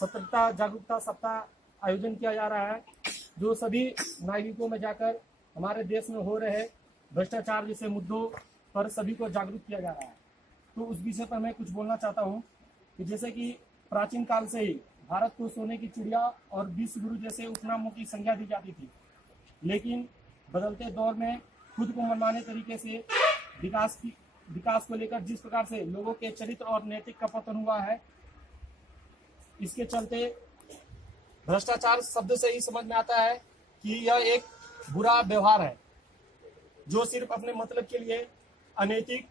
सतर्कता जागरूकता सप्ताह आयोजन किया जा रहा है, जो सभी नागरिकों में जाकर हमारे देश में हो रहे भ्रष्टाचार जैसे मुद्दों पर सभी को जागरूक किया जा रहा है। तो उस विषय पर मैं कुछ बोलना चाहता हूँ कि जैसे कि प्राचीन काल से ही भारत को सोने की चिड़िया और विश्व गुरु जैसे उपनामों की संज्ञा दी जाती थी, लेकिन बदलते दौर में खुद को मनमाने तरीके से विकास को लेकर जिस प्रकार से लोगों के चरित्र और नैतिक का पतन हुआ है, इसके चलते भ्रष्टाचार शब्द से ही समझ में आता है कि यह एक बुरा व्यवहार है जो सिर्फ अपने मतलब के लिए अनैतिक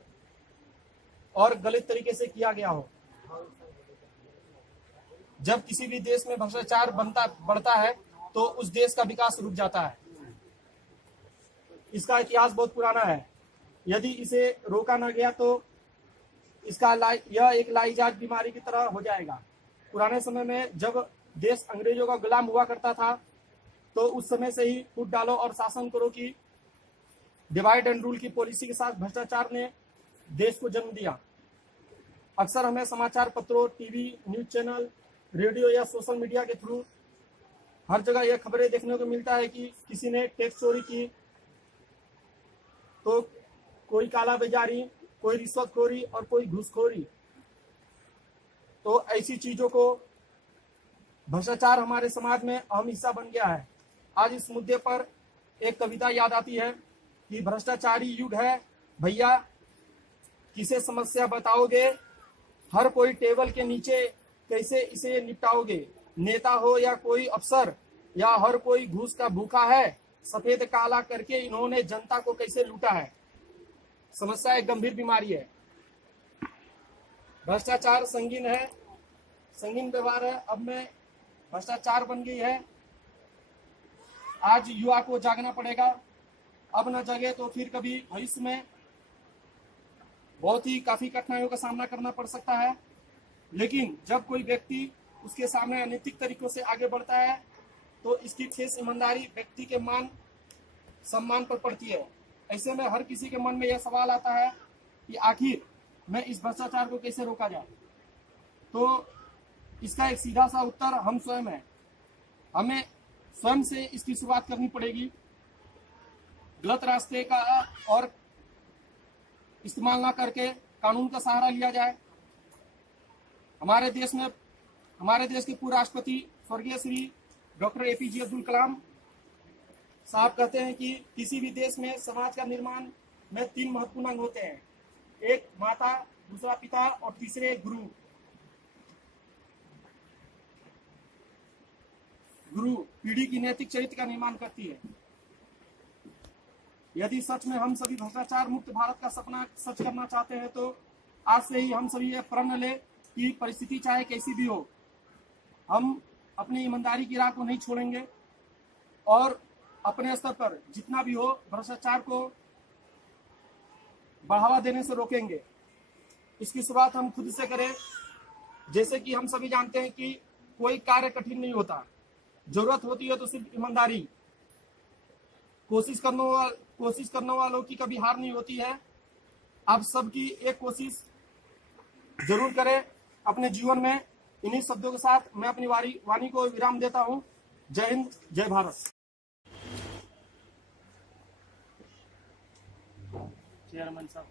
और गलत तरीके से किया गया हो। जब किसी भी देश में भ्रष्टाचार बढ़ता है तो उस देश का विकास रुक जाता है। इसका इतिहास बहुत पुराना है। यदि इसे रोका न गया तो यह एक लाइलाज बीमारी की तरह हो जाएगा। पुराने समय में जब देश अंग्रेजों का गुलाम हुआ करता था तो उस समय से ही फूट डालो और शासन करो की डिवाइड एंड रूल की पॉलिसी के साथ भ्रष्टाचार ने देश को जन्म दिया। अक्सर हमें समाचार पत्रों, टीवी, न्यूज चैनल, रेडियो या सोशल मीडिया के थ्रू हर जगह यह खबरें देखने को मिलता है कि किसी ने टैक्स चोरी की तो कोई कालाबाजारी, कोई रिश्वतखोरी और कोई घूसखोरी। तो ऐसी चीजों को भ्रष्टाचार हमारे समाज में अहम हिस्सा बन गया है। आज इस मुद्दे पर एक कविता याद आती है कि भ्रष्टाचारी युग है भैया, किसे समस्या बताओगे, हर कोई टेबल के नीचे कैसे इसे निपटाओगे। नेता हो या कोई अफसर या हर कोई घूस का भूखा है, सफेद काला करके इन्होंने जनता को कैसे लूटा है। समस्या एक गंभीर बीमारी है। भ्रष्टाचार संगीन है, संगीन व्यवहार है। अब में भ्रष्टाचार बन गई है। आज युवा को जागना पड़ेगा। अब न जगे तो फिर कभी भविष्य में बहुत ही काफी कठिनाइयों का सामना करना पड़ सकता है। लेकिन जब कोई व्यक्ति उसके सामने अनैतिक तरीकों से आगे बढ़ता है तो इसकी ठेस ईमानदारी व्यक्ति के मान सम्मान पर पड़ती है। ऐसे में हर किसी के मन में यह सवाल आता है कि आखिर में इस भ्रष्टाचार को कैसे रोका जाए। तो इसका एक सीधा सा उत्तर हम स्वयं है। हमें स्वयं से इसकी शुरुआत करनी पड़ेगी। गलत रास्ते का और इस्तेमाल ना करके कानून का सहारा लिया जाए। हमारे देश के पूर्व राष्ट्रपति स्वर्गीय श्री डॉक्टर APJ अब्दुल कलाम साहब कहते हैं कि किसी भी देश में समाज का निर्माण में 3 महत्वपूर्ण अंग होते हैं। एक माता, दूसरा पिता और तीसरे गुरु। पीढ़ी की नैतिक चरित्र का निर्माण करती है। यदि सच में हम सभी भ्रष्टाचार मुक्त भारत का सपना सच करना चाहते हैं तो आज से ही हम सभी यह प्रण लें कि परिस्थिति चाहे कैसी भी हो, हम अपनी ईमानदारी की राह को नहीं छोड़ेंगे और अपने स्तर पर जितना भी हो भ्रष्टाचार को बढ़ावा देने से रोकेंगे। इसकी शुरुआत हम खुद से करें। जैसे कि हम सभी जानते हैं कि कोई कार्य कठिन नहीं होता, जरूरत होती है तो सिर्फ ईमानदारी। कोशिश करने वालों की कभी हार नहीं होती है। आप सबकी एक कोशिश जरूर करें अपने जीवन में। इन्हीं शब्दों के साथ मैं अपनी वाणी को विराम देता हूं। जय हिंद, जय भारत। चेयरमैन साहब,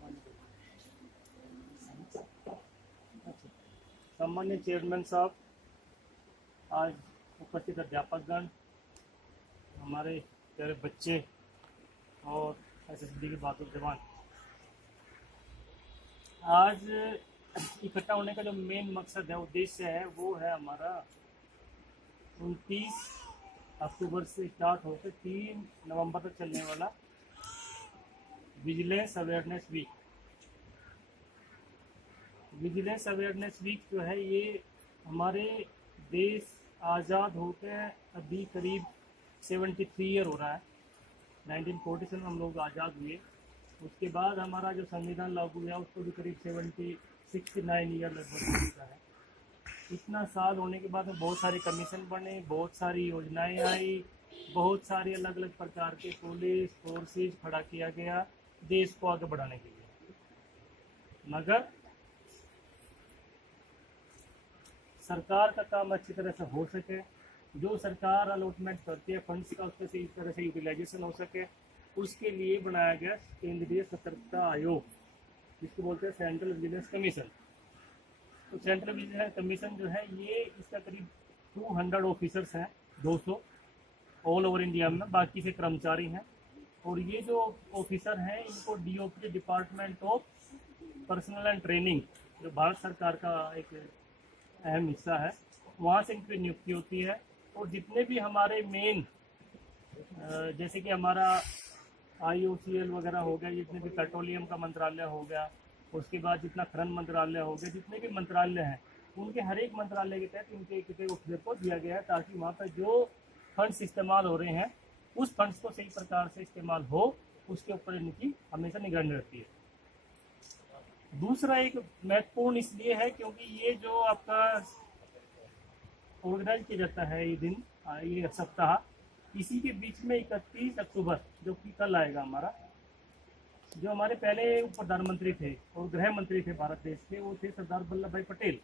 सम्मान्य चेयरमैन साहब, आज उपस्थित अध्यापकगण, हमारे प्यारे बच्चे और SSD के बहादुर जवान, आज इकट्ठा होने का जो मेन मकसद है, उद्देश्य है, वो है हमारा 29 अक्टूबर से स्टार्ट होकर 3 नवंबर तक चलने वाला vigilance awareness week. Vigilance awareness week जो है ये हमारे देश आज़ाद होते हैं अभी करीब 73 ईयर हो रहा है। 1947 में हम लोग आज़ाद हुए। उसके बाद हमारा जो संविधान लागू हुआ उसको भी करीब 69 ईयर लगभग हो चुका है। इतना साल होने के बाद में बहुत सारे कमीशन बने, बहुत सारी योजनाएं आई, बहुत सारे अलग अलग प्रकार के पुलिस फोर्सेज खड़ा किया गया देश को आगे बढ़ाने के लिए। मगर सरकार का काम अच्छी तरह से हो सके, जो सरकार अलॉटमेंट करती है फंड्स का उसका सही तरह से यूटिलाइजेशन हो सके, उसके लिए बनाया गया केंद्रीय सतर्कता आयोग, जिसको बोलते हैं सेंट्रल विजिलेंस कमीशन। तो सेंट्रल विजिलेंस कमीशन जो है ये इसका करीब 200 ऑफिसर्स हैं, 200 ऑल ओवर इंडिया में, बाकी से कर्मचारी हैं। और ये जो ऑफिसर हैं इनको DOP department of personal and training, जो भारत सरकार का एक अहम हिस्सा है, वहाँ से इनकी नियुक्ति होती है। और जितने भी हमारे मेन जैसे कि हमारा IOCL वगैरह हो गया, जितने भी पेट्रोलियम का मंत्रालय हो गया, उसके बाद जितना खनन मंत्रालय हो गया, जितने भी मंत्रालय हैं उनके हर एक मंत्रालय के तहत इनके किसी ऑफिसर को दिया गया है, ताकि वहाँ पर जो फंड्स इस्तेमाल हो रहे हैं उस फंड्स को सही प्रकार से इस्तेमाल हो, उसके ऊपर इनकी हमेशा निगरानी रहती है। दूसरा एक महत्वपूर्ण इसलिए है क्योंकि ये जो आपका ऑर्गेनाइज किया जाता है ये दिन, ये सप्ताह, इसी के बीच में 31 अक्टूबर जो कि कल आएगा हमारा, जो हमारे पहले प्रधानमंत्री थे और गृह मंत्री थे भारत देश के, वो थे सरदार वल्लभ भाई पटेल।